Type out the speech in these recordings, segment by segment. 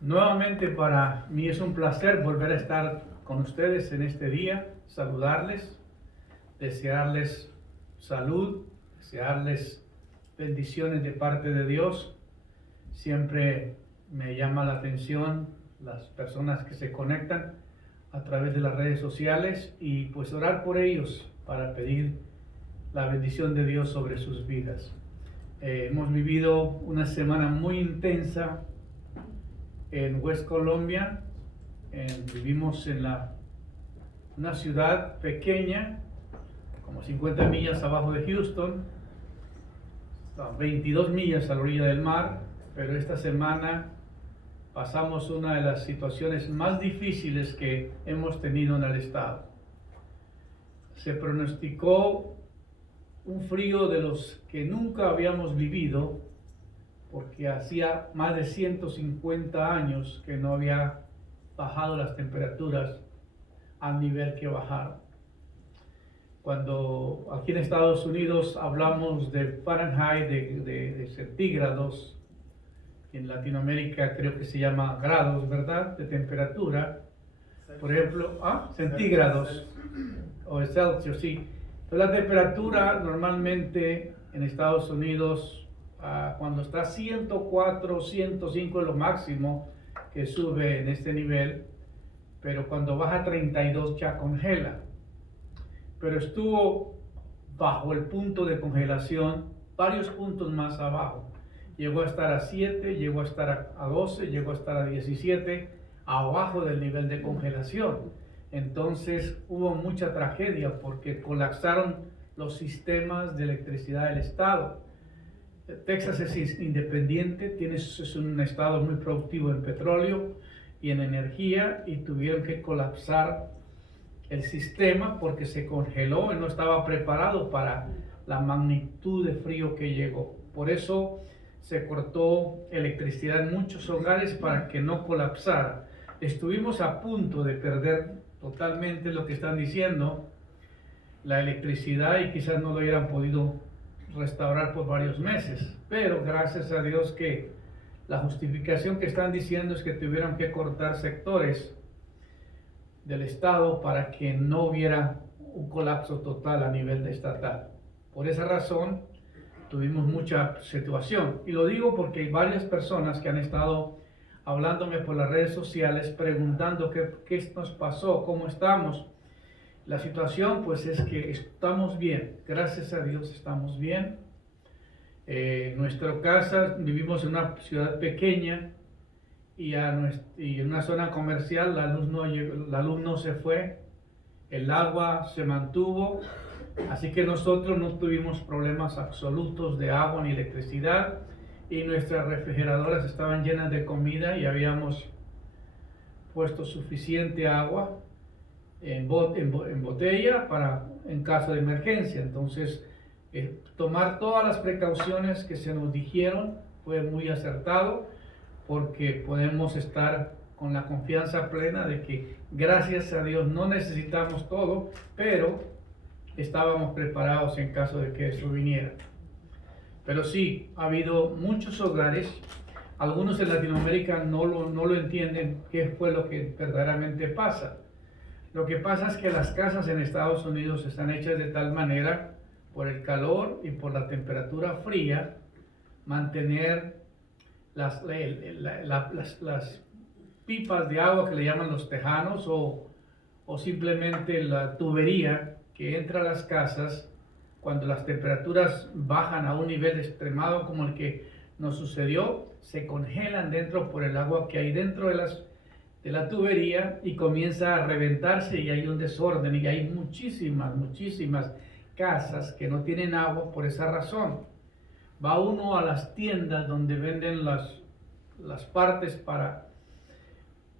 Nuevamente para mí es un placer volver a estar con ustedes en este día, saludarles, desearles salud, desearles bendiciones de parte de Dios. Siempre me llama la atención las personas que se conectan a través de las redes sociales y pues orar por ellos para pedir la bendición de Dios sobre sus vidas. Hemos vivido una semana muy intensa en West Colombia. Vivimos en una ciudad pequeña, como 50 millas abajo de Houston, 22 millas a la orilla del mar, pero esta semana pasamos una de las situaciones más difíciles que hemos tenido en el estado. Se pronosticó un frío de los que nunca habíamos vivido, porque hacía más de 150 años que no había bajado las temperaturas al nivel que bajaron. Cuando aquí en Estados Unidos hablamos de Fahrenheit, de centígrados, en Latinoamérica creo que se llama grados, ¿verdad?, de temperatura. Por ejemplo, centígrados o Celsius, sí. La temperatura normalmente en Estados Unidos, cuando está 104, 105 es lo máximo que sube en este nivel, pero cuando baja a 32 ya congela. Pero estuvo bajo el punto de congelación, varios puntos más abajo. Llegó a estar a 7, llegó a estar a 12, llegó a estar a 17, abajo del nivel de congelación. Entonces hubo mucha tragedia porque colapsaron los sistemas de electricidad del estado. Texas es independiente, es un estado muy productivo en petróleo y en energía, y tuvieron que colapsar el sistema porque se congeló y no estaba preparado para la magnitud de frío que llegó. Por eso se cortó electricidad en muchos hogares para que no colapsara. Estuvimos a punto de perder totalmente lo que están diciendo, la electricidad, y quizás no lo hubieran podido restaurar por varios meses, pero gracias a Dios que la justificación que están diciendo es que tuvieron que cortar sectores del estado para que no hubiera un colapso total a nivel estatal. Por esa razón tuvimos mucha situación, y lo digo porque hay varias personas que han estado hablándome por las redes sociales preguntando qué nos pasó, cómo estamos. La situación pues es que estamos bien, gracias a Dios estamos bien. Nuestra casa, vivimos en una ciudad pequeña y en una zona comercial la luz no se fue, el agua se mantuvo, así que nosotros no tuvimos problemas absolutos de agua ni electricidad, y nuestras refrigeradoras estaban llenas de comida y habíamos puesto suficiente agua en botella en caso de emergencia. Entonces, tomar todas las precauciones que se nos dijeron fue muy acertado, porque podemos estar con la confianza plena de que gracias a Dios no necesitamos todo, pero estábamos preparados en caso de que eso viniera. Pero sí, ha habido muchos hogares, algunos en Latinoamérica no lo entienden qué fue lo que verdaderamente pasa. Lo que pasa es que las casas en Estados Unidos están hechas de tal manera, por el calor y por la temperatura fría, mantener las pipas de agua que le llaman los tejanos, o simplemente la tubería que entra a las casas cuando las temperaturas bajan a un nivel extremado como el que nos sucedió, se congelan dentro por el agua que hay dentro de la tubería, y comienza a reventarse y hay un desorden, y hay muchísimas casas que no tienen agua por esa razón. Va uno a las tiendas donde venden las partes para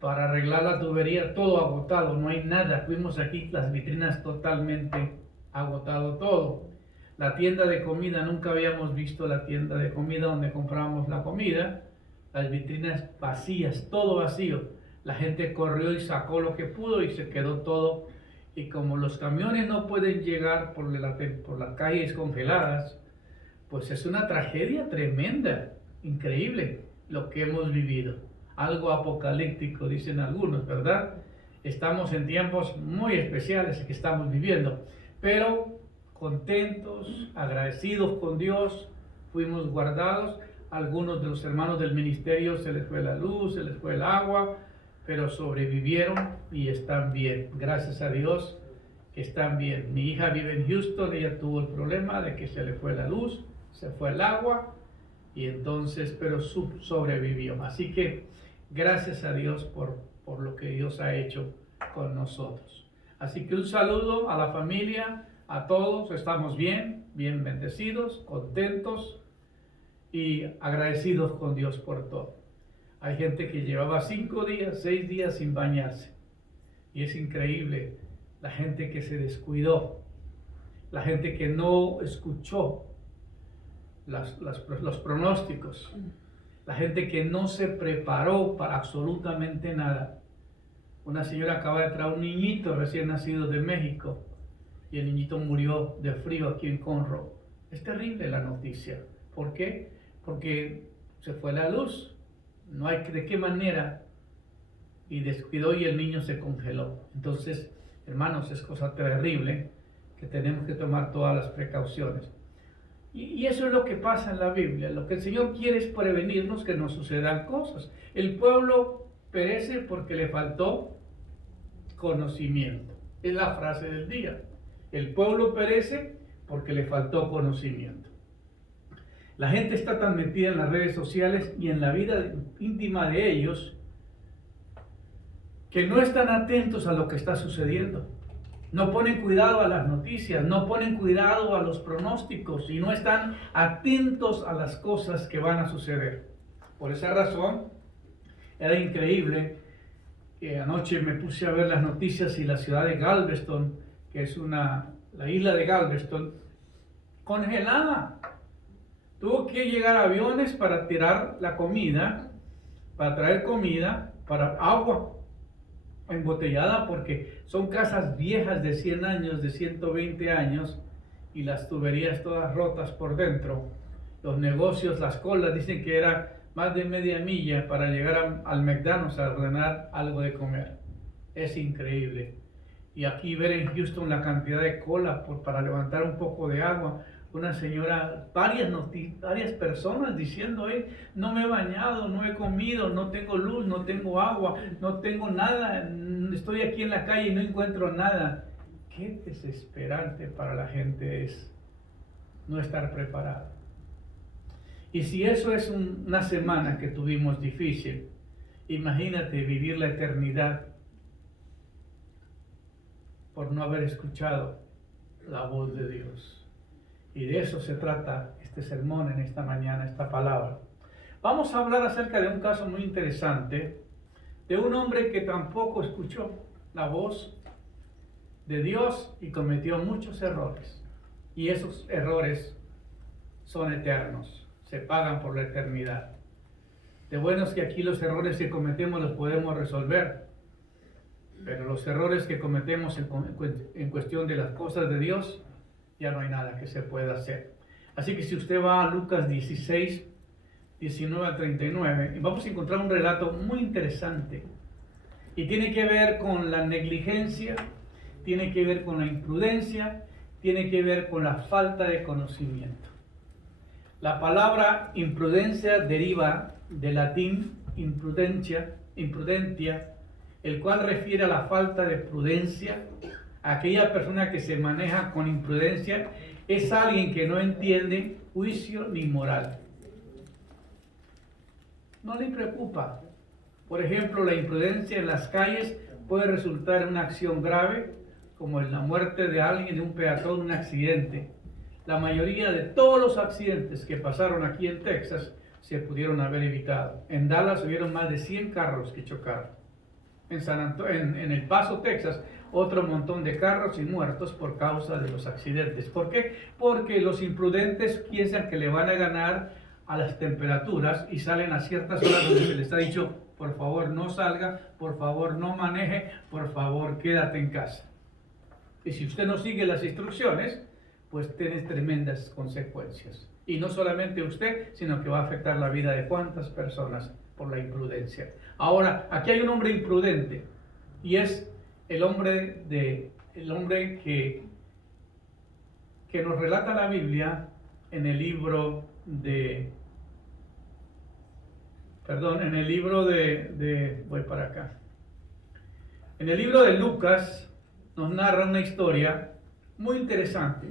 arreglar la tubería, todo agotado, no hay nada. Fuimos aquí, las vitrinas totalmente agotado todo. La tienda de comida, nunca habíamos visto la tienda de comida donde comprábamos la comida, las vitrinas vacías, todo vacío. La gente corrió y sacó lo que pudo y se quedó todo. Y como los camiones no pueden llegar por las calles congeladas, pues es una tragedia tremenda, increíble lo que hemos vivido. algo apocalíptico, dicen algunos, ¿verdad? Estamos en tiempos muy especiales que estamos viviendo, pero contentos, agradecidos con Dios, fuimos guardados. Algunos de los hermanos del ministerio se les fue la luz, se les fue el agua, pero sobrevivieron y están bien. Gracias a Dios que están bien. Mi hija vive en Houston, ella tuvo el problema de que se le fue la luz, se fue el agua, y entonces, pero sobrevivió. Así que gracias a Dios por lo que Dios ha hecho con nosotros. Así que un saludo a la familia, a todos. Estamos bien, bien bendecidos, contentos y agradecidos con Dios por todo. Hay gente que llevaba 5 días, 6 días sin bañarse. Y es increíble la gente que se descuidó, la gente que no escuchó los pronósticos, la gente que no se preparó para absolutamente nada. Una señora acaba de traer un niñito recién nacido de México y el niñito murió de frío aquí en Conroe. Es terrible la noticia. ¿Por qué? Porque se fue la luz. No hay de qué manera, y descuidó y el niño se congeló. Entonces, hermanos, es cosa terrible que tenemos que tomar todas las precauciones. Y eso es lo que pasa en la Biblia. Lo que el Señor quiere es prevenirnos que nos sucedan cosas. El pueblo perece porque le faltó conocimiento. Es la frase del día. El pueblo perece porque le faltó conocimiento. La gente está tan metida en las redes sociales y en la vida íntima de ellos que no están atentos a lo que está sucediendo. No ponen cuidado a las noticias, no ponen cuidado a los pronósticos y no están atentos a las cosas que van a suceder. Por esa razón, era increíble que anoche me puse a ver las noticias y la ciudad de Galveston, que es la isla de Galveston, congelada. Tuvo que llegar aviones para tirar la comida, para traer comida, para agua embotellada, porque son casas viejas de 100 años, de 120 años, y las tuberías todas rotas por dentro. Los negocios, las colas, dicen que era más de media milla para llegar al McDonald's a ordenar algo de comer. Es increíble. Y aquí ver en Houston la cantidad de cola para levantar un poco de agua. Una señora, varias personas diciendo, no me he bañado, no he comido, no tengo luz, no tengo agua, no tengo nada, estoy aquí en la calle y no encuentro nada. Qué desesperante para la gente es no estar preparado. Y si eso es una semana que tuvimos difícil, imagínate vivir la eternidad por no haber escuchado la voz de Dios. Y de eso se trata este sermón en esta mañana, esta palabra. Vamos a hablar acerca de un caso muy interesante, de un hombre que tampoco escuchó la voz de Dios y cometió muchos errores. Y esos errores son eternos, se pagan por la eternidad. De bueno es que aquí los errores que cometemos los podemos resolver, pero los errores que cometemos en cuestión de las cosas de Dios, ya no hay nada que se pueda hacer. Así que si usted va a Lucas 16, 19 al 39, vamos a encontrar un relato muy interesante. Y tiene que ver con la negligencia, tiene que ver con la imprudencia, tiene que ver con la falta de conocimiento. La palabra imprudencia deriva del latín imprudentia, el cual refiere a la falta de prudencia. Aquella persona que se maneja con imprudencia es alguien que no entiende juicio ni moral. No le preocupa. Por ejemplo, la imprudencia en las calles puede resultar en una acción grave, como en la muerte de alguien, de un peatón, un accidente. La mayoría de todos los accidentes que pasaron aquí en Texas se pudieron haber evitado. En Dallas hubieron más de 100 carros que chocaron. En El Paso, Texas, otro montón de carros y muertos por causa de los accidentes. ¿Por qué? Porque los imprudentes piensan que le van a ganar a las temperaturas y salen a ciertas horas donde se les ha dicho, por favor no salga, por favor no maneje, por favor quédate en casa. Y si usted no sigue las instrucciones, pues tiene tremendas consecuencias. Y no solamente usted, sino que va a afectar la vida de cuántas personas por la imprudencia. Ahora, aquí hay un hombre imprudente y es el hombre que nos relata la Biblia en el libro de voy para acá. En el libro de Lucas nos narra una historia muy interesante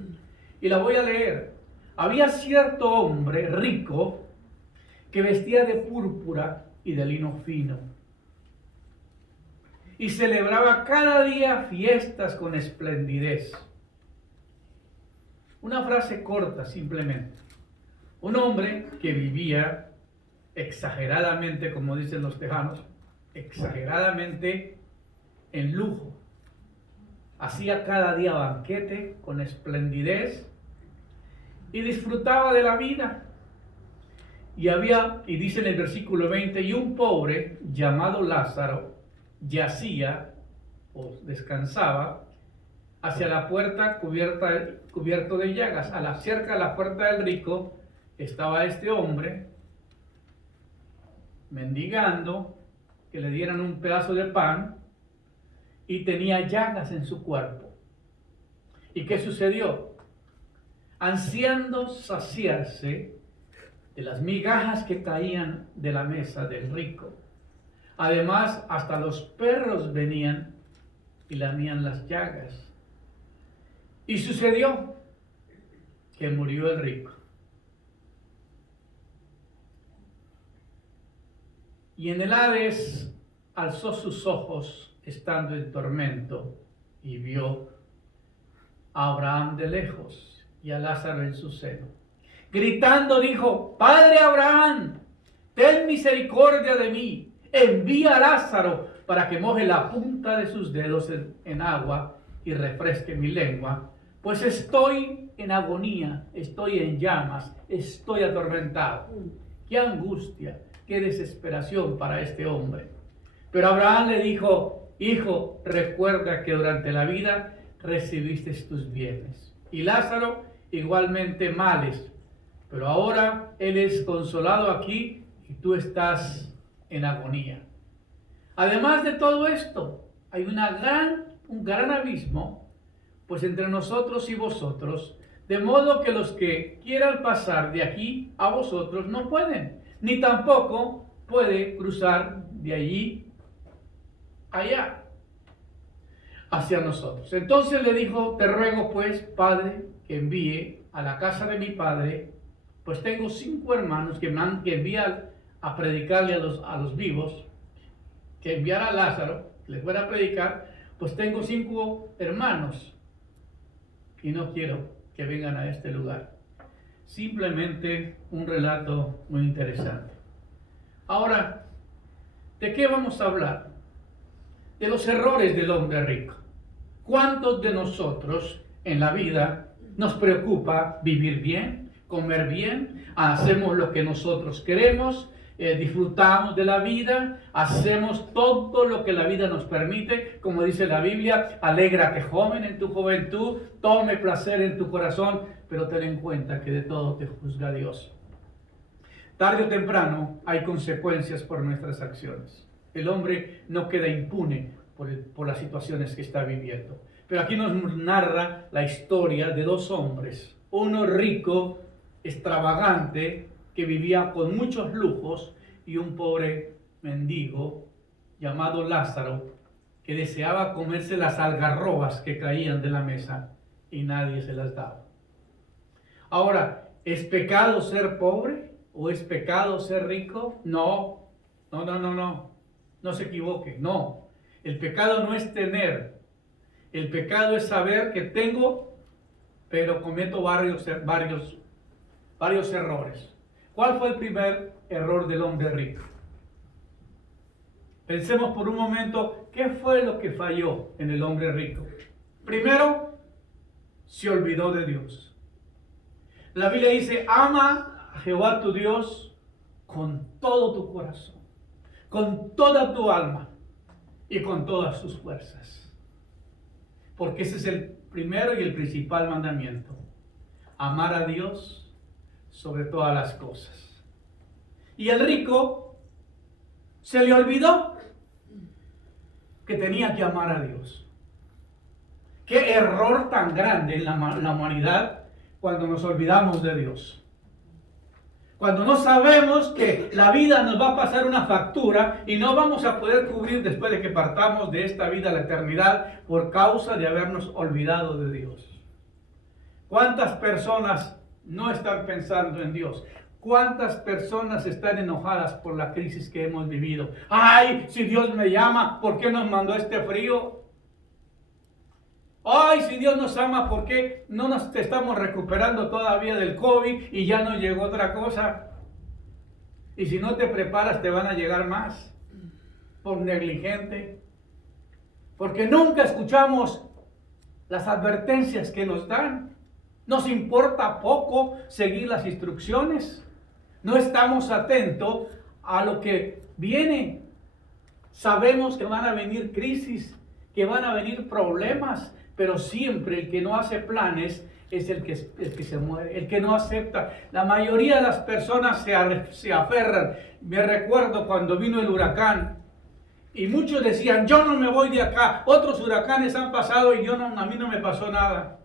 y la voy a leer. Había cierto hombre rico que vestía de púrpura y de lino fino y celebraba cada día fiestas con esplendidez. Una frase corta simplemente. Un hombre que vivía exageradamente, como dicen los tejanos, exageradamente en lujo. Hacía cada día banquete con esplendidez y disfrutaba de la vida. Y dice en el versículo 20, y un pobre llamado Lázaro yacía o descansaba hacia la puerta cubierto de llagas. Cerca de la puerta del rico estaba este hombre mendigando que le dieran un pedazo de pan y tenía llagas en su cuerpo. ¿Y qué sucedió? Ansiando saciarse de las migajas que caían de la mesa del rico. Además, hasta los perros venían y lamían las llagas. Y sucedió que murió el rico. Y en el Hades alzó sus ojos estando en tormento y vio a Abraham de lejos y a Lázaro en su seno. Gritando dijo: Padre Abraham, ten misericordia de mí, envía a Lázaro para que moje la punta de sus dedos en agua y refresque mi lengua, pues estoy en agonía, estoy en llamas, estoy atormentado. ¡Qué angustia, qué desesperación para este hombre! Pero Abraham le dijo: Hijo, recuerda que durante la vida recibiste tus bienes, y Lázaro igualmente males, pero ahora él es consolado aquí y tú estás en agonía. Además de todo esto, hay un gran abismo, pues entre nosotros y vosotros, de modo que los que quieran pasar de aquí a vosotros no pueden, ni tampoco puede cruzar de allí allá hacia nosotros. Entonces le dijo: Te ruego pues, Padre, que envíe a la casa de mi padre, pues tengo 5 hermanos que enviar a predicarle a los vivos, que enviara a Lázaro, que le fuera a predicar, pues tengo 5 hermanos y no quiero que vengan a este lugar. Simplemente un relato muy interesante. Ahora, ¿de qué vamos a hablar? De los errores del hombre rico. ¿Cuántos de nosotros en la vida nos preocupa vivir bien, comer bien, hacemos lo que nosotros queremos, disfrutamos de la vida, hacemos todo lo que la vida nos permite? Como dice la Biblia: alégrate joven en tu juventud, tome placer en tu corazón, pero ten en cuenta que de todo te juzga Dios. Tarde o temprano hay consecuencias por nuestras acciones. El hombre no queda impune por las situaciones que está viviendo. Pero aquí nos narra la historia de 2 hombres. Uno rico, extravagante, que vivía con muchos lujos, y un pobre mendigo llamado Lázaro, que deseaba comerse las algarrobas que caían de la mesa y nadie se las daba. Ahora, ¿es pecado ser pobre o es pecado ser rico? No. No se equivoque, no. El pecado no es tener. El pecado es saber que tengo, pero cometo varios errores. ¿Cuál fue el primer error del hombre rico? Pensemos por un momento, ¿qué fue lo que falló en el hombre rico? Primero, se olvidó de Dios. La Biblia dice: ama a Jehová tu Dios con todo tu corazón, con toda tu alma y con todas tus fuerzas. Porque ese es el primero y el principal mandamiento. Amar a Dios sobre todas las cosas. Y el rico se le olvidó que tenía que amar a Dios. Qué error tan grande en la humanidad cuando nos olvidamos de Dios. Cuando no sabemos que la vida nos va a pasar una factura y no vamos a poder cubrir después de que partamos de esta vida a la eternidad por causa de habernos olvidado de Dios. ¿Cuántas personas no están pensando en Dios? ¿Cuántas personas están enojadas por la crisis que hemos vivido? ¡Ay, si Dios me llama, ¿por qué nos mandó este frío? ¡Ay, si Dios nos ama, ¿por qué no nos estamos recuperando todavía del COVID y ya no llegó otra cosa? Y si no te preparas te van a llegar más por negligente. Porque nunca escuchamos las advertencias que nos dan. Nos importa poco seguir las instrucciones. No estamos atentos a lo que viene. Sabemos que van a venir crisis, que van a venir problemas, pero siempre el que no hace planes es el que se muere, el que no acepta. La mayoría de las personas se aferran. Me recuerdo cuando vino el huracán y muchos decían, yo no me voy de acá. Otros huracanes han pasado y a mí no me pasó nada.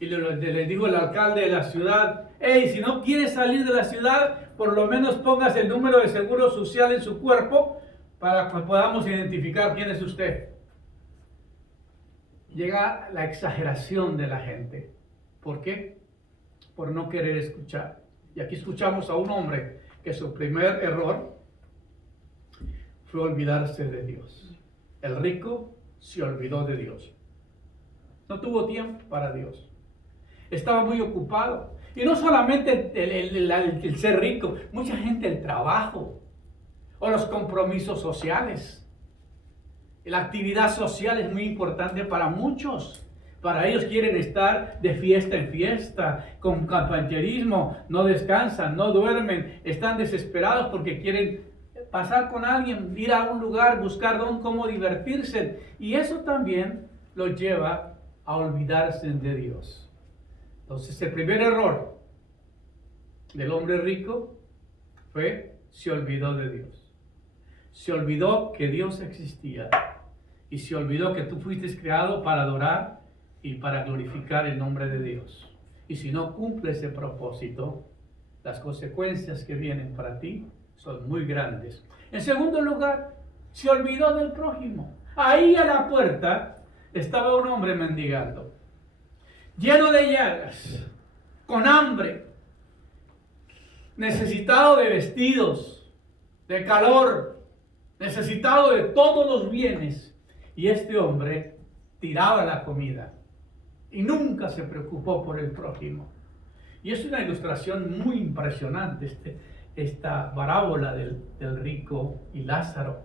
Y le digo al alcalde de la ciudad, hey, si no quieres salir de la ciudad, por lo menos pongas el número de seguro social en su cuerpo para que podamos identificar quién es usted. Llega la exageración de la gente. ¿Por qué? Por no querer escuchar. Y aquí escuchamos a un hombre que su primer error fue olvidarse de Dios. El rico se olvidó de Dios. No tuvo tiempo para Dios. Estaba muy ocupado. Y no solamente el ser rico, mucha gente el trabajo o los compromisos sociales. La actividad social es muy importante para muchos. Para ellos quieren estar de fiesta en fiesta, con campamenterismo, no descansan, no duermen, están desesperados porque quieren pasar con alguien, ir a un lugar, buscar cómo divertirse. Y eso también los lleva a olvidarse de Dios. Entonces el primer error del hombre rico se olvidó de Dios. Se olvidó que Dios existía. Y se olvidó que tú fuiste creado para adorar y para glorificar el nombre de Dios. Y si no cumple ese propósito, las consecuencias que vienen para ti son muy grandes. En segundo lugar, se olvidó del prójimo. Ahí a la puerta estaba un hombre mendigando, lleno de llagas, con hambre, necesitado de vestidos, de calor, necesitado de todos los bienes. Y este hombre tiraba la comida y nunca se preocupó por el prójimo. Y es una ilustración muy impresionante esta parábola del rico y Lázaro,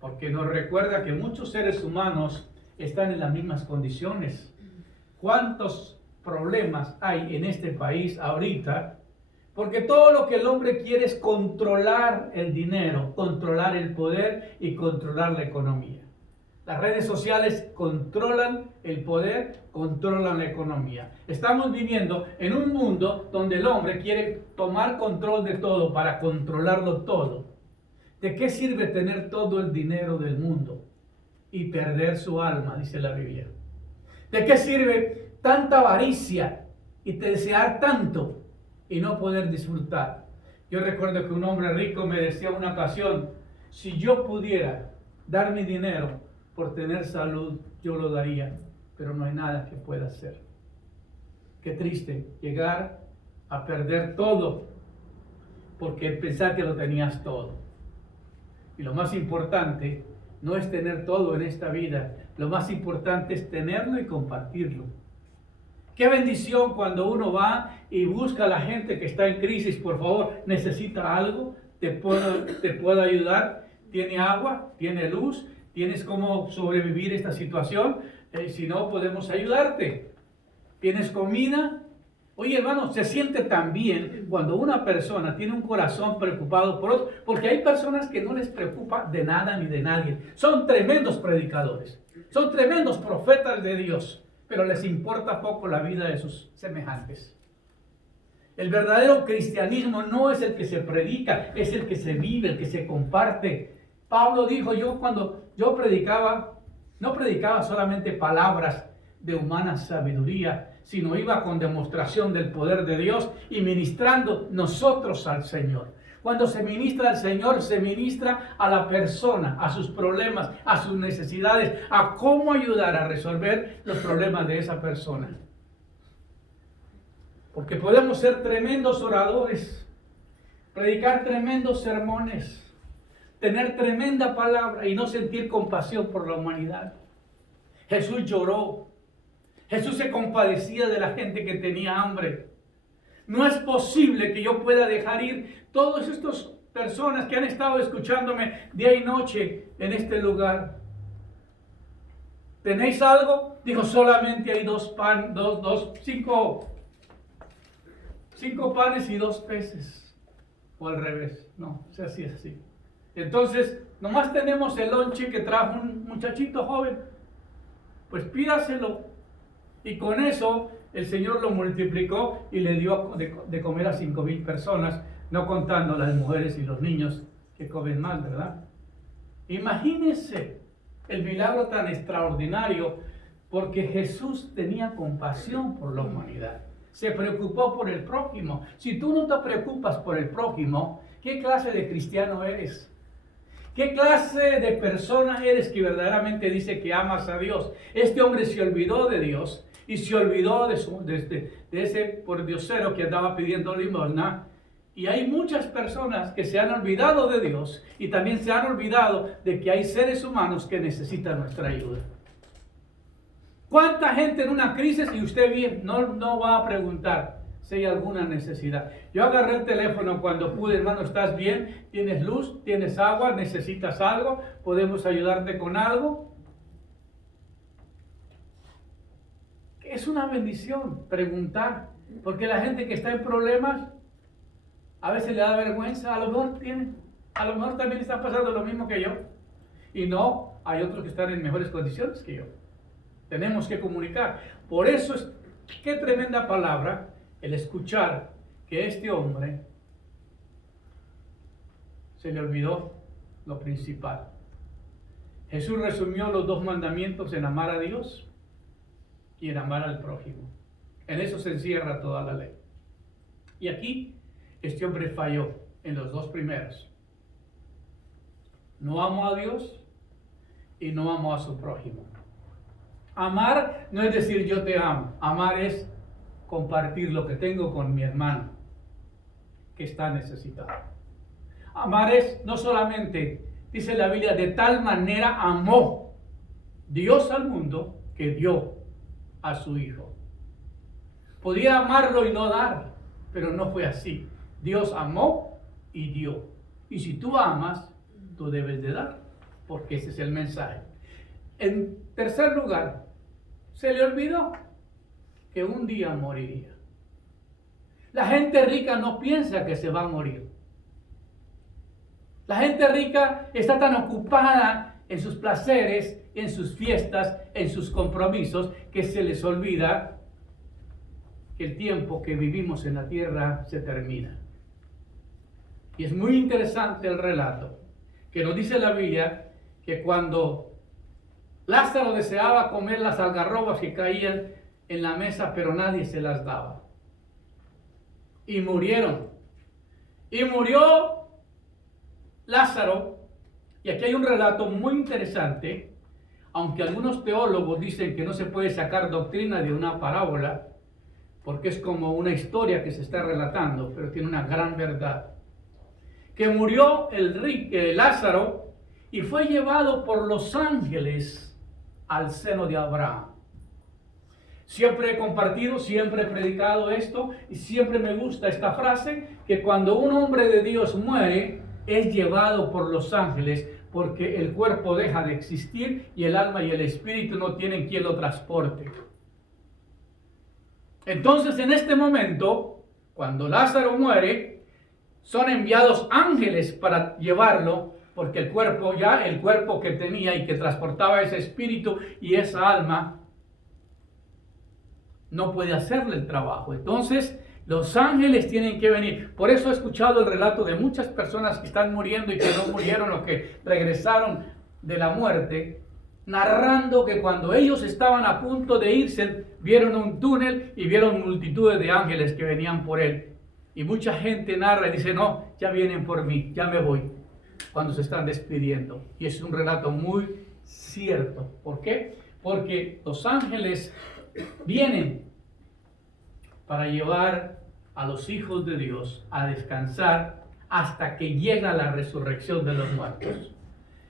porque nos recuerda que muchos seres humanos están en las mismas condiciones. ¿Cuántos problemas hay en este país ahorita? Porque todo lo que el hombre quiere es controlar el dinero, controlar el poder y controlar la economía. Las redes sociales controlan el poder, controlan la economía. Estamos viviendo en un mundo donde el hombre quiere tomar control de todo para controlarlo todo. ¿De qué sirve tener todo el dinero del mundo y perder su alma, dice la Biblia? ¿De qué sirve tanta avaricia y desear tanto y no poder disfrutar? Yo recuerdo que un hombre rico me decía en una ocasión, si yo pudiera dar mi dinero por tener salud, yo lo daría, pero no hay nada que pueda hacer. Qué triste llegar a perder todo porque pensar que lo tenías todo. Y lo más importante no es tener todo en esta vida, lo más importante es tenerlo y compartirlo. Qué bendición cuando uno va y busca a la gente que está en crisis, por favor, necesita algo, te puedo ayudar, tiene agua, tiene luz, tienes cómo sobrevivir esta situación, si no podemos ayudarte. ¿Tienes comida? Oye, hermano, se siente tan bien cuando una persona tiene un corazón preocupado por otro, porque hay personas que no les preocupa de nada ni de nadie. Son tremendos predicadores, son tremendos profetas de Dios, pero les importa poco la vida de sus semejantes. El verdadero cristianismo no es el que se predica, es el que se vive, el que se comparte. Pablo dijo, cuando yo predicaba, no predicaba solamente palabras de humana sabiduría, sino iba con demostración del poder de Dios y ministrando nosotros al Señor. Cuando se ministra al Señor, se ministra a la persona, a sus problemas, a sus necesidades, a cómo ayudar a resolver los problemas de esa persona. Porque podemos ser tremendos oradores, predicar tremendos sermones, tener tremenda palabra y no sentir compasión por la humanidad. Jesús lloró. Jesús se compadecía de la gente que tenía hambre. No es posible que yo pueda dejar ir todas estas personas que han estado escuchándome día y noche en este lugar. ¿Tenéis algo? Dijo, solamente hay cinco panes y 2 peces. O al revés. No, o sea, así es así. Entonces, nomás tenemos el lonche que trajo un muchachito joven. Pues pídaselo. Y con eso el Señor lo multiplicó y le dio de comer a 5,000 personas, no contando las mujeres y los niños que comen mal, ¿verdad? Imagínense el milagro tan extraordinario, porque Jesús tenía compasión por la humanidad. Se preocupó por el prójimo. Si tú no te preocupas por el prójimo, ¿qué clase de cristiano eres? ¿Qué clase de persona eres que verdaderamente dice que amas a Dios? Este hombre se olvidó de Dios y se olvidó de ese pordiosero que andaba pidiendo limosna. Y hay muchas personas que se han olvidado de Dios y también se han olvidado de que hay seres humanos que necesitan nuestra ayuda. ¿Cuánta gente en una crisis y usted bien no va a preguntar si hay alguna necesidad? Yo agarré el teléfono cuando pude, hermano, ¿estás bien? ¿Tienes luz? ¿Tienes agua? ¿Necesitas algo? ¿Podemos ayudarte con algo? Es una bendición preguntar, porque la gente que está en problemas a veces le da vergüenza, a lo mejor también está pasando lo mismo que yo, y no, hay otros que están en mejores condiciones que yo. Tenemos que comunicar. Por eso qué tremenda palabra el escuchar que este hombre se le olvidó lo principal. Jesús resumió los 2 mandamientos en amar a Dios y en amar al prójimo. En eso se encierra toda la ley. Y aquí este hombre falló en los 2 primeros. No amo a Dios y no amo a su prójimo. Amar no es decir yo te amo. Amar es compartir lo que tengo con mi hermano que está necesitado. Amar es no solamente, dice la Biblia, de tal manera amó Dios al mundo que dio a su Hijo. Podía amarlo y no dar, pero no fue así. Dios amó y dio. Y si tú amas, tú debes de dar, porque ese es el mensaje. En tercer lugar, se le olvidó que un día moriría. La gente rica no piensa que se va a morir. La gente rica está tan ocupada en sus placeres, en sus fiestas, en sus compromisos, que se les olvida que el tiempo que vivimos en la tierra se termina. Y es muy interesante el relato que nos dice la Biblia que cuando Lázaro deseaba comer las algarrobas que caían en la mesa, pero nadie se las daba. Y murieron. Y murió Lázaro. Y aquí hay un relato muy interesante, aunque algunos teólogos dicen que no se puede sacar doctrina de una parábola, porque es como una historia que se está relatando, pero tiene una gran verdad. Que murió Lázaro y fue llevado por los ángeles al seno de Abraham. Siempre he compartido, siempre he predicado esto y siempre me gusta esta frase, que cuando un hombre de Dios muere, es llevado por los ángeles, porque el cuerpo deja de existir y el alma y el espíritu no tienen quien lo transporte. Entonces, en este momento, cuando Lázaro muere, son enviados ángeles para llevarlo, porque el cuerpo que tenía y que transportaba ese espíritu y esa alma, no puede hacerle el trabajo. Entonces Los ángeles tienen que venir. Por eso he escuchado el relato de muchas personas que están muriendo y que no murieron o que regresaron de la muerte, narrando que cuando ellos estaban a punto de irse, vieron un túnel y vieron multitudes de ángeles que venían por él. Y mucha gente narra y dice, no, ya vienen por mí, ya me voy, cuando se están despidiendo. Y es un relato muy cierto. ¿Por qué? Porque los ángeles vienen para llevar a los hijos de Dios a descansar hasta que llega la resurrección de los muertos.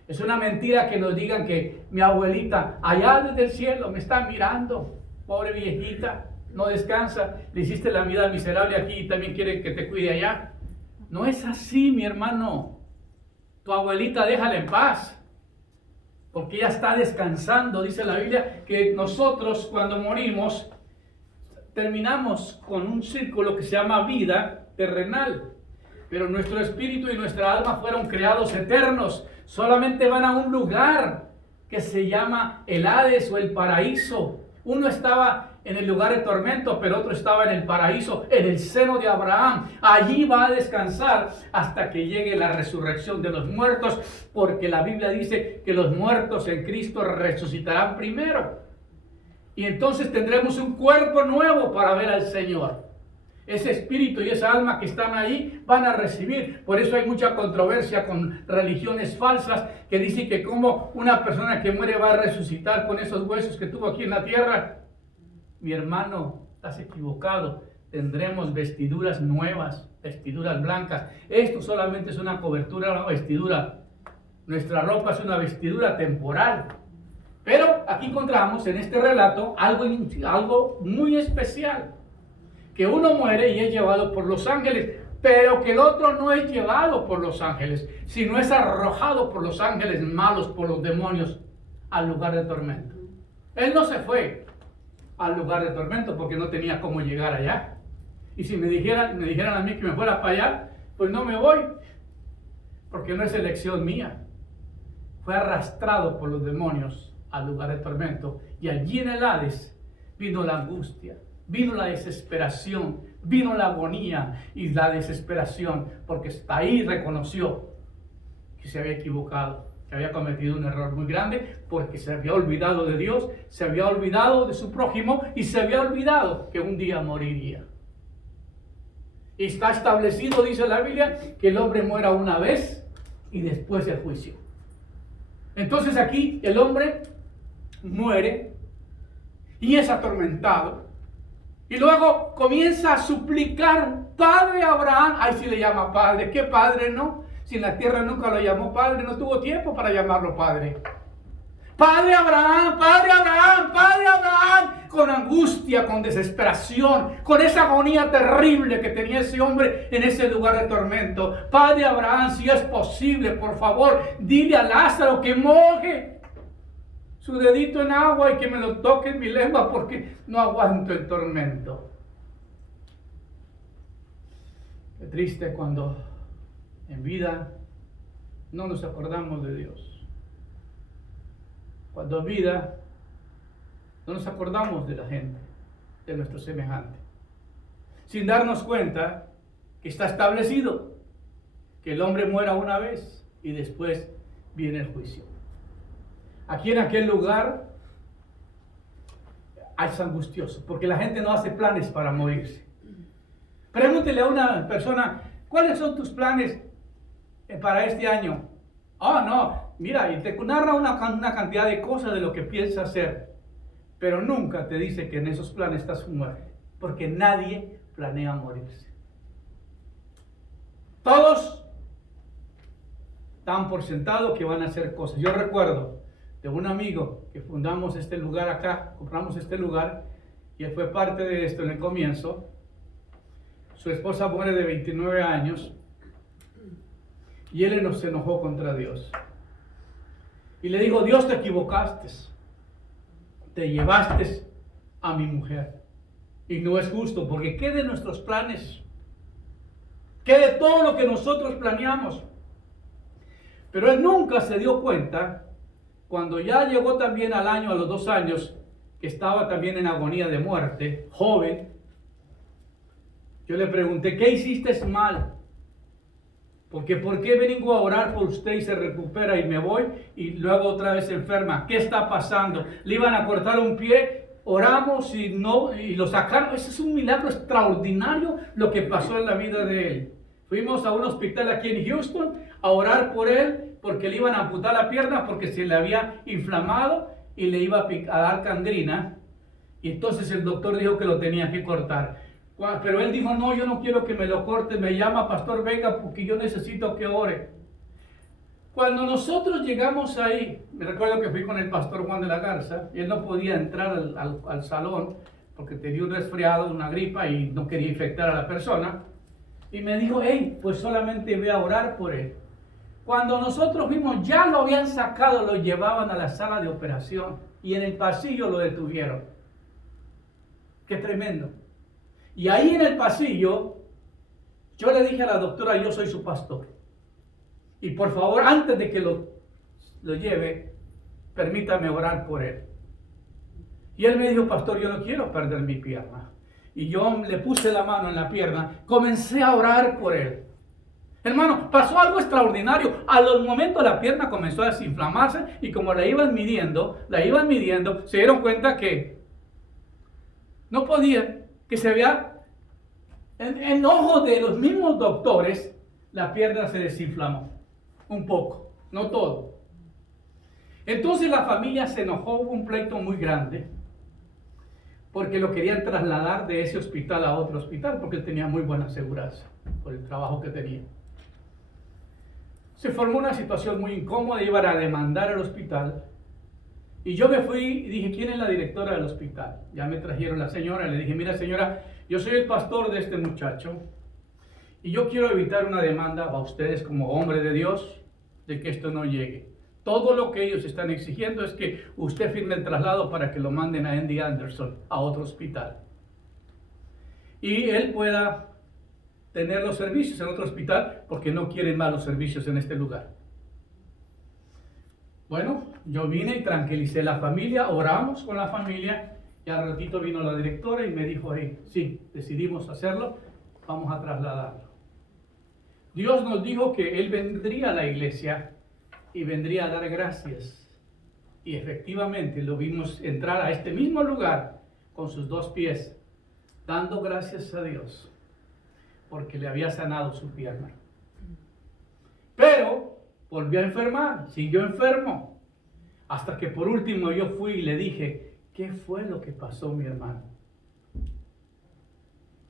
Es una mentira que nos digan que mi abuelita allá desde el cielo me está mirando, pobre viejita, no descansa, le hiciste la vida miserable aquí y también quiere que te cuide allá. No es así, mi hermano. Tu abuelita déjala en paz, porque ella está descansando. Dice la Biblia que nosotros cuando morimos terminamos con un círculo que se llama vida terrenal, pero nuestro espíritu y nuestra alma fueron creados eternos. Solamente van a un lugar que se llama el Hades o el paraíso. Uno estaba en el lugar de tormento, pero otro estaba en el paraíso, en el seno de Abraham. Allí va a descansar hasta que llegue la resurrección de los muertos, porque la Biblia dice que los muertos en Cristo resucitarán primero. Y entonces tendremos un cuerpo nuevo para ver al Señor. Ese espíritu y esa alma que están ahí van a recibir. Por eso hay mucha controversia con religiones falsas que dicen que como una persona que muere va a resucitar con esos huesos que tuvo aquí en la tierra. Mi hermano, estás equivocado. Tendremos vestiduras nuevas, vestiduras blancas. Esto solamente es una cobertura, una vestidura. Nuestra ropa es una vestidura temporal. Pero aquí encontramos en este relato algo muy especial. Que uno muere y es llevado por los ángeles, pero que el otro no es llevado por los ángeles, sino es arrojado por los ángeles malos, por los demonios, al lugar de tormento. Él no se fue al lugar de tormento porque no tenía cómo llegar allá. Y si me dijeran a mí que me fuera para allá, pues no me voy, porque no es elección mía. Fue arrastrado por los demonios al lugar de tormento, y allí en el Hades vino la angustia, vino la desesperación, vino la agonía y la desesperación, porque hasta ahí reconoció que se había equivocado, que había cometido un error muy grande, porque se había olvidado de Dios, se había olvidado de su prójimo y se había olvidado que un día moriría. Y está establecido, dice la Biblia, que el hombre muera una vez y después el juicio. Entonces aquí el hombre muere y es atormentado. Y luego comienza a suplicar, Padre Abraham. Ahí sí le llama padre. ¿Qué padre, no? Si en la tierra nunca lo llamó padre, no tuvo tiempo para llamarlo padre. Padre Abraham, Padre Abraham, Padre Abraham. Con angustia, con desesperación, con esa agonía terrible que tenía ese hombre en ese lugar de tormento. Padre Abraham, si es posible, por favor, dile a Lázaro que moje su dedito en agua y que me lo toque en mi lengua, porque no aguanto el tormento. Qué triste cuando en vida no nos acordamos de Dios. Cuando en vida no nos acordamos de la gente, de nuestro semejante. Sin darnos cuenta que está establecido que el hombre muera una vez y después viene el juicio. Aquí en aquel lugar es angustioso, porque la gente no hace planes para morirse. Pregúntele a una persona, ¿cuáles son tus planes para este año? No, mira, y te narra una cantidad de cosas de lo que piensa hacer, pero nunca te dice que en esos planes está su muerte, porque nadie planea morirse. Todos dan por sentado que van a hacer cosas. Yo recuerdo de un amigo que fundamos este lugar acá, compramos este lugar, y él fue parte de esto en el comienzo. Su esposa muere de 29 años, y él se enojó contra Dios. Y le dijo, Dios, te equivocaste, te llevaste a mi mujer, y no es justo, porque ¿qué de nuestros planes? ¿Qué de todo lo que nosotros planeamos? Pero él nunca se dio cuenta, cuando ya llegó también al año, a los 2 años, que estaba también en agonía de muerte, joven, Yo le pregunté, ¿qué hiciste mal? Porque ¿por qué vengo a orar por usted y se recupera y me voy y luego otra vez se enferma? ¿Qué está pasando? Le iban a cortar un pie, oramos y no y lo sacaron. Ese es un milagro extraordinario lo que pasó en la vida de él. Fuimos a un hospital aquí en Houston a orar por él porque le iban a amputar la pierna porque se le había inflamado y le iba a dar gangrina. Y entonces el doctor dijo que lo tenía que cortar. Pero él dijo, no, yo no quiero que me lo corte, me llama, pastor, venga, porque yo necesito que ore. Cuando nosotros llegamos ahí, me recuerdo que fui con el pastor Juan de la Garza, y él no podía entrar al salón, porque tenía un resfriado, una gripa, y no quería infectar a la persona, y me dijo, hey, pues solamente ve a orar por él. Cuando nosotros vimos, ya lo habían sacado, lo llevaban a la sala de operación, y en el pasillo lo detuvieron. Qué tremendo. Y ahí en el pasillo, yo le dije a la doctora, yo soy su pastor. Y por favor, antes de que lo lleve, permítame orar por él. Y él me dijo, pastor, yo no quiero perder mi pierna. Y yo le puse la mano en la pierna, comencé a orar por él. Hermano, pasó algo extraordinario. A los momentos la pierna comenzó a desinflamarse y como la iban midiendo, se dieron cuenta que no podía, que se veía en ojos de los mismos doctores, la pierna se desinflamó un poco, no todo. Entonces la familia se enojó, hubo un pleito muy grande, porque lo querían trasladar de ese hospital a otro hospital, porque él tenía muy buena aseguranza por el trabajo que tenía. Se formó una situación muy incómoda, iban a demandar al hospital. Y yo me fui y dije, ¿quién es la directora del hospital? Ya me trajeron la señora y le dije, mira señora, yo soy el pastor de este muchacho y yo quiero evitar una demanda a ustedes como hombre de Dios de que esto no llegue. Todo lo que ellos están exigiendo es que usted firme el traslado para que lo manden a Andy Anderson, a otro hospital. Y él pueda tener los servicios en otro hospital porque no quieren más los servicios en este lugar. Bueno, yo vine y tranquilicé a la familia, oramos con la familia y al ratito vino la directora y me dijo, hey, sí, decidimos hacerlo, vamos a trasladarlo. Dios nos dijo que Él vendría a la iglesia y vendría a dar gracias. Y efectivamente lo vimos entrar a este mismo lugar con sus dos pies, dando gracias a Dios porque le había sanado su pierna. Pero volvió a enfermar, siguió enfermo, hasta que por último yo fui y le dije, ¿qué fue lo que pasó, mi hermano?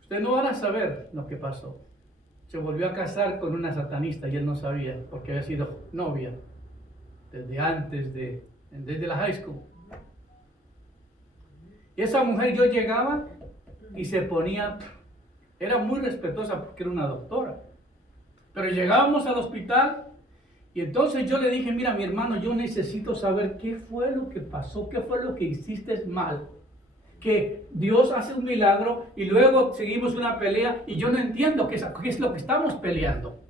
Usted no van a saber lo que pasó. Se volvió a casar con una satanista y él no sabía, porque había sido novia desde antes desde la high school. Y esa mujer, yo llegaba y se ponía, era muy respetuosa porque era una doctora, pero llegábamos al hospital. Y entonces yo le dije, mira mi hermano, yo necesito saber qué fue lo que pasó, qué fue lo que hiciste mal. Que Dios hace un milagro y luego seguimos una pelea y yo no entiendo qué es lo que estamos peleando.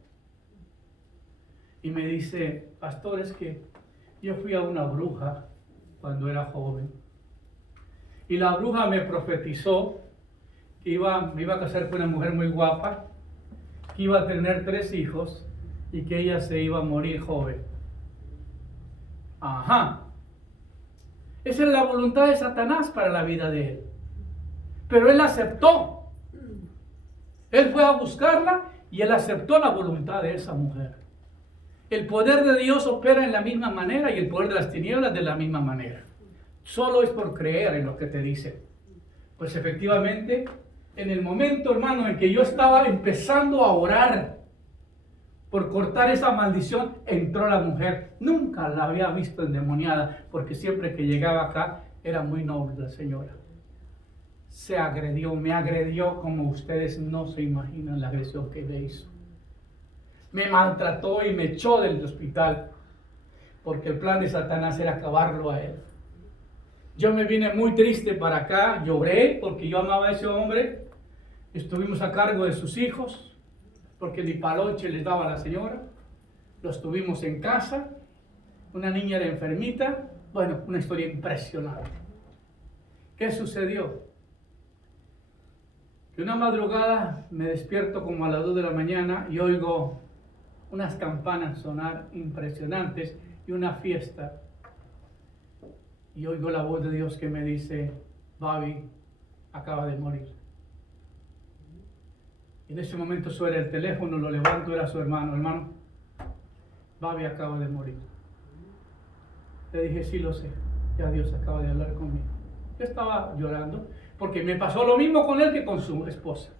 Y me dice, pastor, es que yo fui a una bruja cuando era joven. Y la bruja me profetizó que me iba a casar con una mujer muy guapa, que iba a tener 3 hijos y que ella se iba a morir joven. Ajá. Esa es la voluntad de Satanás para la vida de él. Pero él aceptó. Él fue a buscarla y él aceptó la voluntad de esa mujer. El poder de Dios opera en la misma manera y el poder de las tinieblas de la misma manera. Solo es por creer en lo que te dice. Pues efectivamente, en el momento, hermano, en que yo estaba empezando a orar por cortar esa maldición, entró la mujer. Nunca la había visto endemoniada, porque siempre que llegaba acá era muy noble la señora. Me agredió como ustedes no se imaginan la agresión que me hizo. Me maltrató y me echó del hospital, porque el plan de Satanás era acabarlo a él. Yo me vine muy triste para acá, lloré porque yo amaba a ese hombre. Estuvimos a cargo de sus hijos, porque ni paloche les daba a la señora. Los tuvimos en casa. Una niña era enfermita. Bueno, una historia impresionante. ¿Qué sucedió? Y una madrugada me despierto como a las 2 de la mañana y oigo unas campanas sonar impresionantes y una fiesta. Y oigo la voz de Dios que me dice, Bobby acaba de morir. Y en ese momento suena el teléfono, lo levanto, era su hermano. Hermano, Bobby acaba de morir. Le dije, sí lo sé, ya Dios acaba de hablar conmigo. Yo estaba llorando porque me pasó lo mismo con él que con su esposa.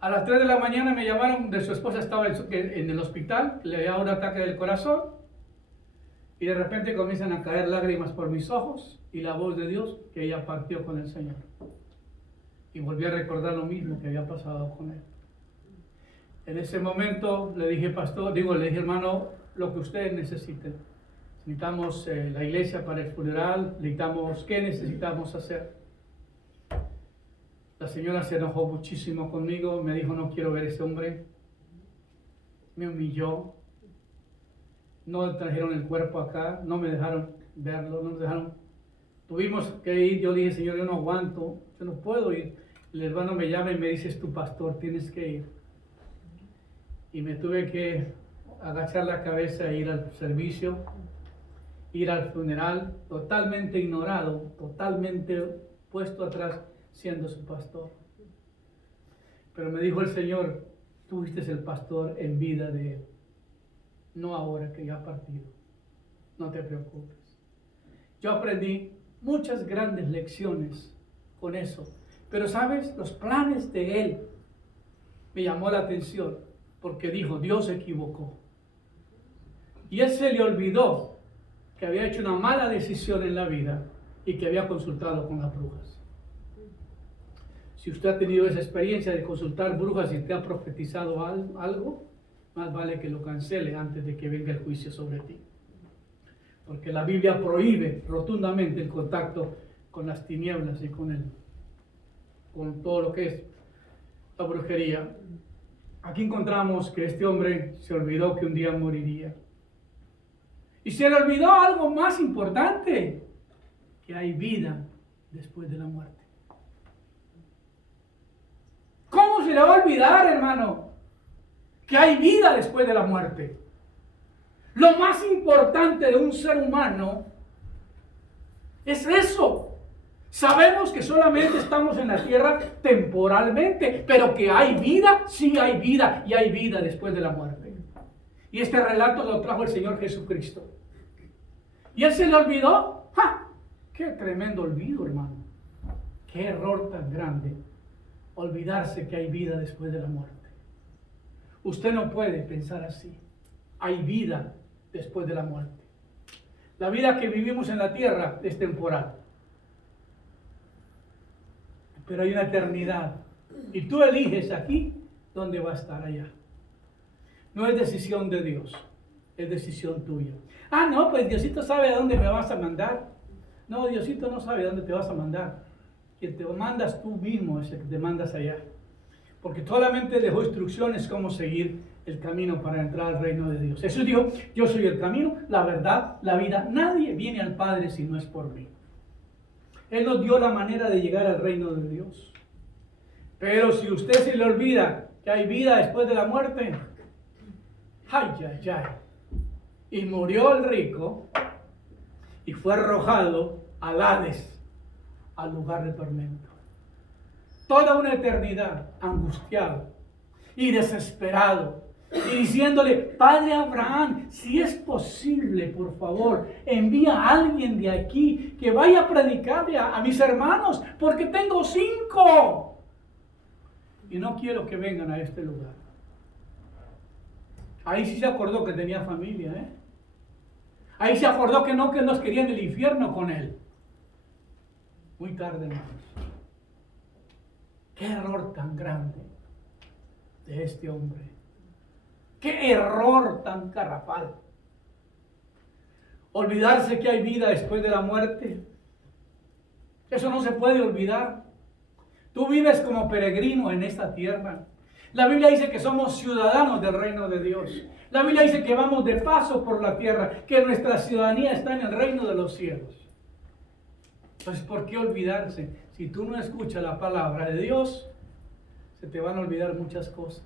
A las 3 de la mañana me llamaron de su esposa, estaba en el hospital, le había un ataque del corazón y de repente comienzan a caer lágrimas por mis ojos y la voz de Dios que ella partió con el Señor. Y volví a recordar lo mismo que había pasado con él. En ese momento le dije, le dije, hermano, lo que ustedes necesiten. Necesitamos la iglesia para el funeral, ¿qué necesitamos hacer? La señora se enojó muchísimo conmigo, me dijo, no quiero ver a ese hombre. Me humilló. No trajeron el cuerpo acá, no me dejaron verlo, no me dejaron. Tuvimos que ir, yo le dije, Señor, yo no aguanto, yo no puedo ir. El hermano me llama y me dice, es tu pastor, tienes que ir. Y me tuve que agachar la cabeza e ir al servicio, ir al funeral, totalmente ignorado, totalmente puesto atrás, siendo su pastor. Pero me dijo el Señor, tú fuiste el pastor en vida de él, no ahora que ya ha partido, no te preocupes. Yo aprendí muchas grandes lecciones con eso, pero sabes, los planes de él me llamó la atención, porque dijo, Dios se equivocó. Y él se le olvidó que había hecho una mala decisión en la vida y que había consultado con las brujas. Si usted ha tenido esa experiencia de consultar brujas y te ha profetizado algo, más vale que lo cancele antes de que venga el juicio sobre ti. Porque la Biblia prohíbe rotundamente el contacto con las tinieblas y con todo lo que es la brujería. Aquí encontramos que este hombre se olvidó que un día moriría. Y se le olvidó algo más importante, que hay vida después de la muerte. ¿Cómo se le va a olvidar, hermano, que hay vida después de la muerte? Lo más importante de un ser humano es eso. Sabemos que solamente estamos en la tierra temporalmente, pero que hay vida, sí hay vida, y hay vida después de la muerte. Y este relato lo trajo el Señor Jesucristo. ¿Y él se le olvidó? ¡Ja! ¡Qué tremendo olvido, hermano! ¡Qué error tan grande! Olvidarse que hay vida después de la muerte. Usted no puede pensar así. Hay vida después de la muerte. La vida que vivimos en la tierra es temporal. Pero hay una eternidad. Y tú eliges aquí dónde va a estar allá. No es decisión de Dios, es decisión tuya. Ah, no, pues Diosito sabe a dónde me vas a mandar. No, Diosito no sabe a dónde te vas a mandar. Quien te mandas tú mismo es el que te mandas allá. Porque solamente dejó instrucciones cómo seguir el camino para entrar al reino de Dios. Jesús dijo, yo soy el camino, la verdad, la vida. Nadie viene al Padre si no es por mí. Él nos dio la manera de llegar al reino de Dios. Pero si usted se le olvida que hay vida después de la muerte, ay, ay, ay. Y murió el rico y fue arrojado al Hades, al lugar de tormento. Toda una eternidad angustiado y desesperado y diciéndole, Padre Abraham, si es posible, por favor, envía a alguien de aquí que vaya a predicarle a mis hermanos, porque tengo 5 y no quiero que vengan a este lugar. Ahí sí se acordó que tenía familia, ¿eh? Ahí se acordó que no nos querían el infierno con él. Muy tarde, hermanos. Qué error tan grande de este hombre. Qué error tan garrafal. Olvidarse que hay vida después de la muerte. Eso no se puede olvidar. Tú vives como peregrino en esta tierra. La Biblia dice que somos ciudadanos del reino de Dios. La Biblia dice que vamos de paso por la tierra, que nuestra ciudadanía está en el reino de los cielos. Entonces, ¿por qué olvidarse si tú no escuchas la palabra de Dios, se te van a olvidar muchas cosas.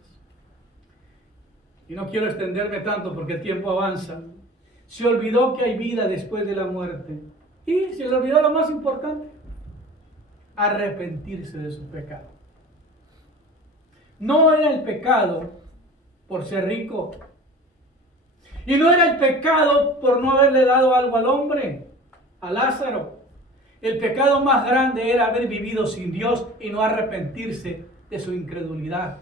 Y no quiero extenderme tanto porque el tiempo avanza. Se olvidó que hay vida después de la muerte. Y se le olvidó lo más importante: arrepentirse de su pecado. No era el pecado por ser rico. Y no era el pecado por no haberle dado algo al hombre, a Lázaro. El pecado más grande era haber vivido sin Dios y no arrepentirse de su incredulidad.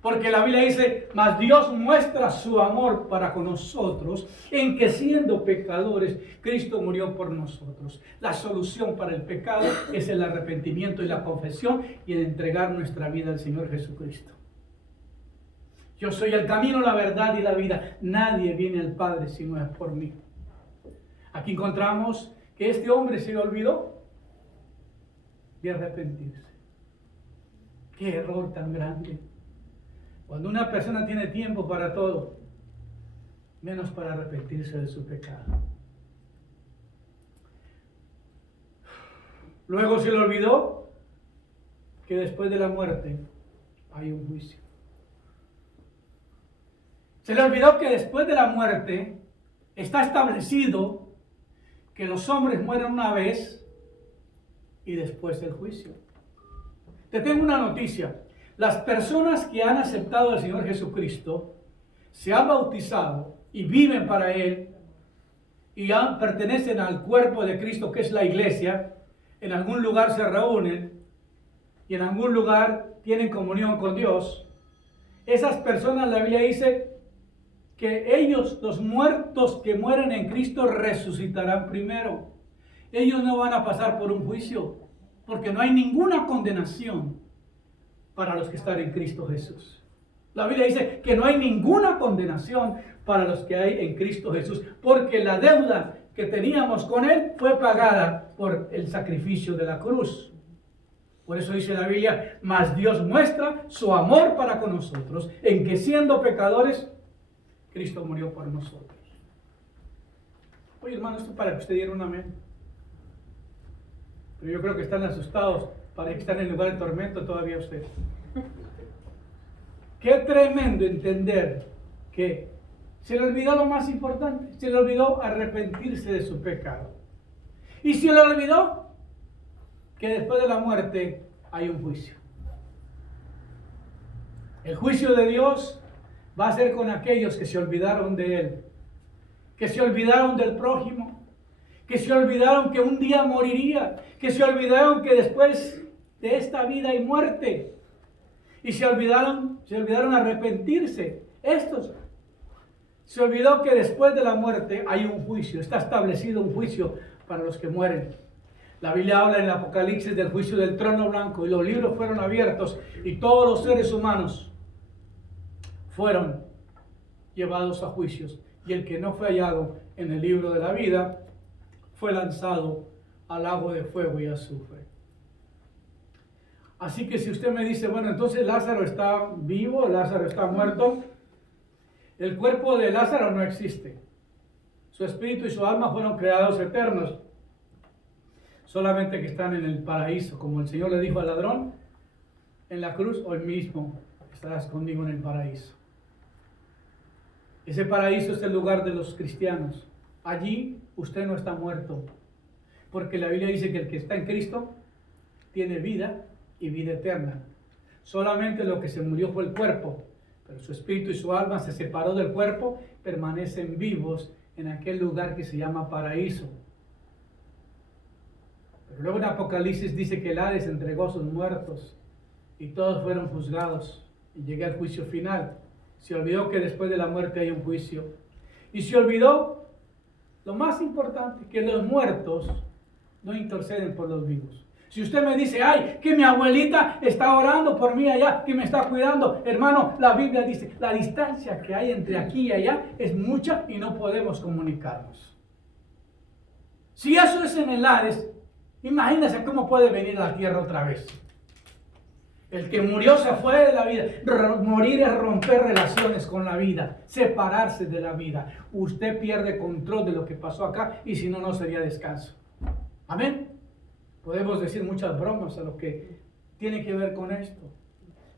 Porque la Biblia dice: mas Dios muestra su amor para con nosotros, en que siendo pecadores, Cristo murió por nosotros. La solución para el pecado es el arrepentimiento y la confesión y el entregar nuestra vida al Señor Jesucristo. Yo soy el camino, la verdad y la vida. Nadie viene al Padre si no es por mí. Aquí encontramos que este hombre se olvidó de arrepentirse. ¡Qué error tan grande! Cuando una persona tiene tiempo para todo, menos para arrepentirse de su pecado. Luego se le olvidó que después de la muerte hay un juicio. Se le olvidó que después de la muerte está establecido que los hombres mueren una vez y después el juicio. Te tengo una noticia. Las personas que han aceptado al Señor Jesucristo, se han bautizado y viven para Él y pertenecen al cuerpo de Cristo, que es la iglesia, en algún lugar se reúnen y en algún lugar tienen comunión con Dios. Esas personas, la Biblia dice que ellos, los muertos que mueren en Cristo, resucitarán primero. Ellos no van a pasar por un juicio, porque no hay ninguna condenación para los que están en Cristo Jesús. La Biblia dice que no hay ninguna condenación para los que hay en Cristo Jesús, porque la deuda que teníamos con Él fue pagada por el sacrificio de la cruz. Por eso dice la Biblia: mas Dios muestra su amor para con nosotros, en que siendo pecadores, Cristo murió por nosotros. Oye, hermano, esto para que usted diera un amén. Pero yo creo que están asustados, para que están en lugar de tormento todavía ustedes. Qué tremendo entender que se le olvidó lo más importante. Se le olvidó arrepentirse de su pecado. Y se le olvidó que después de la muerte hay un juicio. El juicio de Dios va a ser con aquellos que se olvidaron de Él, que se olvidaron del prójimo, que se olvidaron que un día moriría, que se olvidaron que después de esta vida hay muerte, y se olvidaron arrepentirse. Estos se olvidó que después de la muerte hay un juicio, está establecido un juicio para los que mueren. La Biblia habla en el Apocalipsis del juicio del trono blanco, y los libros fueron abiertos y todos los seres humanos fueron llevados a juicios, y el que no fue hallado en el libro de la vida fue lanzado al lago de fuego y azufre. Así que si usted me dice: bueno, entonces Lázaro está vivo, Lázaro está muerto, el cuerpo de Lázaro no existe. Su espíritu y su alma fueron creados eternos, solamente que están en el paraíso, como el Señor le dijo al ladrón en la cruz: hoy mismo estarás conmigo en el paraíso. Ese paraíso es el lugar de los cristianos. Allí usted no está muerto, porque la Biblia dice que el que está en Cristo tiene vida y vida eterna. Solamente lo que se murió fue el cuerpo, pero su espíritu y su alma se separó del cuerpo, permanecen vivos en aquel lugar que se llama paraíso. Pero luego en Apocalipsis dice que el Hades entregó a sus muertos y todos fueron juzgados, y llega el juicio final. Se olvidó que después de la muerte hay un juicio, y se olvidó lo más importante, que los muertos no interceden por los vivos. Si usted me dice: ay, que mi abuelita está orando por mí allá, que me está cuidando, hermano, la Biblia dice: la distancia que hay entre aquí y allá es mucha y no podemos comunicarnos. Si eso es en el Hades, imagínense cómo puede venir a la tierra otra vez. El que murió se fue de la vida. Morir es romper relaciones con la vida, separarse de la vida. Usted pierde control de lo que pasó acá, y si no, no sería descanso. Amén. Podemos decir muchas bromas a lo que tiene que ver con esto,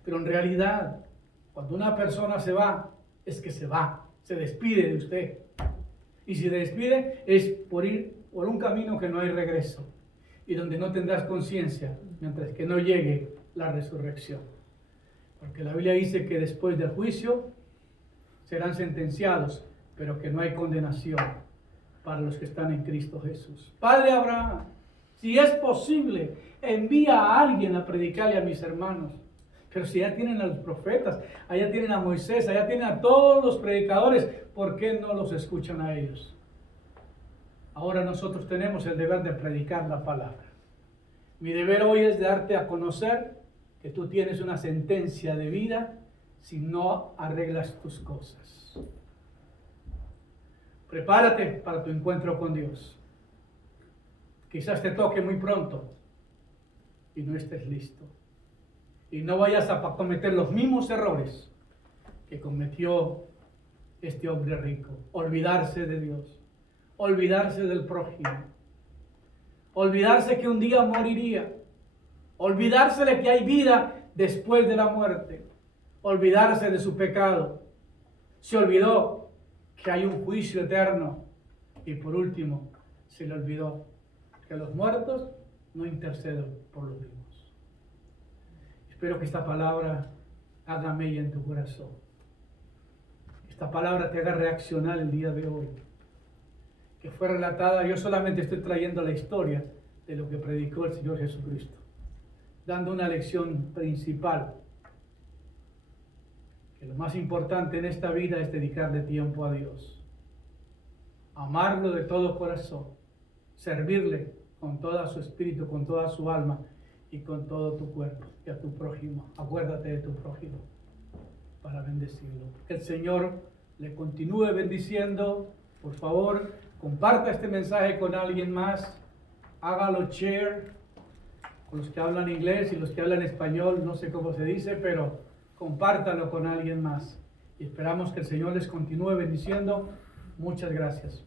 pero en realidad, cuando una persona se va, es que se va, se despide de usted. Y si se despide es por ir por un camino que no hay regreso y donde no tendrás conciencia mientras que no llegue la resurrección. Porque la Biblia dice que después del juicio serán sentenciados, pero que no hay condenación para los que están en Cristo Jesús. Padre Abraham, si es posible, envía a alguien a predicarle a mis hermanos. Pero si ya tienen a los profetas, allá tienen a Moisés, allá tienen a todos los predicadores, ¿por qué no los escuchan a ellos? Ahora nosotros tenemos el deber de predicar la palabra. Mi deber hoy es darte a conocer que tú tienes una sentencia de vida si no arreglas tus cosas. Prepárate para tu encuentro con Dios. Quizás te toque muy pronto y no estés listo. Y no vayas a cometer los mismos errores que cometió este hombre rico. Olvidarse de Dios, olvidarse del prójimo, olvidarse que un día moriría, olvidarse de que hay vida después de la muerte, olvidarse de su pecado. Se olvidó que hay un juicio eterno y por último se le olvidó que los muertos no interceden por los vivos. Espero que esta palabra haga mella en tu corazón. Esta palabra te haga reaccionar el día de hoy. Que fue relatada, yo solamente estoy trayendo la historia de lo que predicó el Señor Jesucristo, dando una lección principal. Que lo más importante en esta vida es dedicarle tiempo a Dios. Amarlo de todo corazón. Servirle con todo su espíritu, con toda su alma y con todo tu cuerpo, y a tu prójimo. Acuérdate de tu prójimo para bendecirlo. Que el Señor le continúe bendiciendo. Por favor, comparta este mensaje con alguien más. Hágalo share con los que hablan inglés y los que hablan español. No sé cómo se dice, pero compártalo con alguien más. Y esperamos que el Señor les continúe bendiciendo. Muchas gracias.